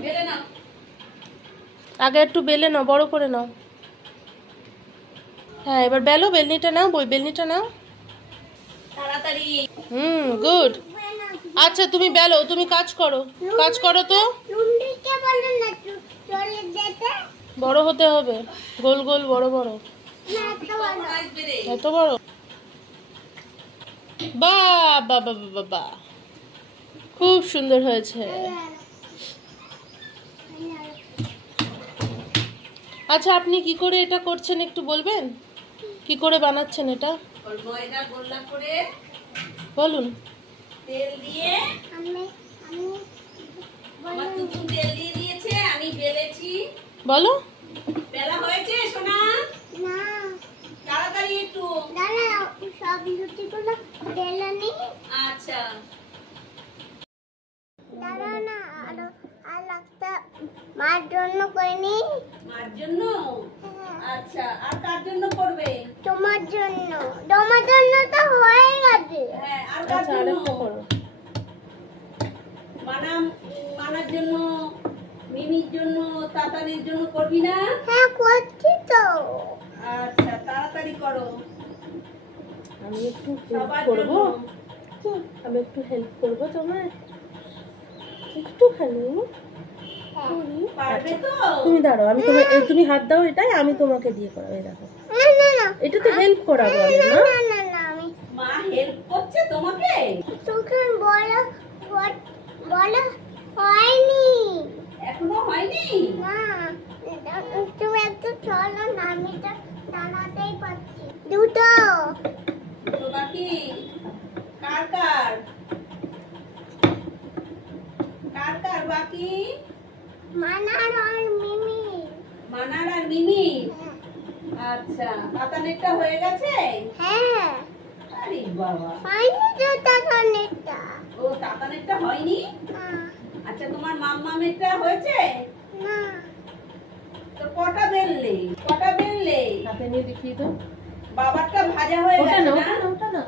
বেলে নাও, আগে একটু বেলে নাও, বড় করে নাও। হ্যাঁ এবার বেলো, বেলনিটা নাও, বেলনিটা নাও তাড়াতাড়ি। গুড। আচ্ছা তুমি বেলো, তুমি কাজ করো, কাজ করো তো। বড় হতে হবে, গোল গোল বড় বড়। এত বড়? বাহ বাহ বাহ বাহ বাহ, খুব সুন্দর হয়েছে। আচ্ছা আপনি কি করে এটা করছেন একটু বলবেন, কি করে বানাচ্ছেন এটা? ময়দা গোল্লা করে বলুন। তেল দিয়ে, আমার টুকু তেল দিয়ে দিয়েছে, আমি বেলেছি। বলো। বেলা হয়েছে সোনা? না, তাড়াতাড়ি একটু। সব লুচিগুলো বেলা নি। আচ্ছা দাঁড়া না, আর একটা মার জন্য করিনি। মার জন্য? আচ্ছা, আর কার জন্য করবে? তোমার জন্য। তোমার জন্য তো হয়ে গেছে। হ্যাঁ, আর কার জন্য? মানার জন্য, মিমির জন্য, তাতানের জন্য করবি না? হ্যাঁ করছি তো। আচ্ছা তাড়াতাড়ি করো। আমি একটু হেল্প করবো, আমি একটু হেল্প করবো তোমার, একটুখানি। পারবে তো? তুমি দাঁড়াও, আমি তোমার, তুমি হাত দাও, এটাই আমি তোমাকে দিয়ে করাবো। দেখো এটা তো হেল্প করাবো আমি। মা হেল্প করছে তোমাকে? তোকে বলো হয়নি, এখনো হয়নি। না তুমি একটু চলো না, আমি তো দাঁড়াতেই পারছি। দুটো বাকি। কার কার বাকি? মানার আর মিমি। মানার আর মিমি? আচ্ছা, তাতানেরটা হয়ে গেছে? হ্যাঁ। আরে বাবা, হয়নি তো তাতানেরটা। ও তাতানেরটা হয়নি? না। আচ্ছা তোমার মাম্মামেরটা হয়েছে? না। তো কটা বেললে? হাতে নিয়ে দেখিয়ে দাও। বাবারটা ভাজা হয়ে গেছে না? ওটা না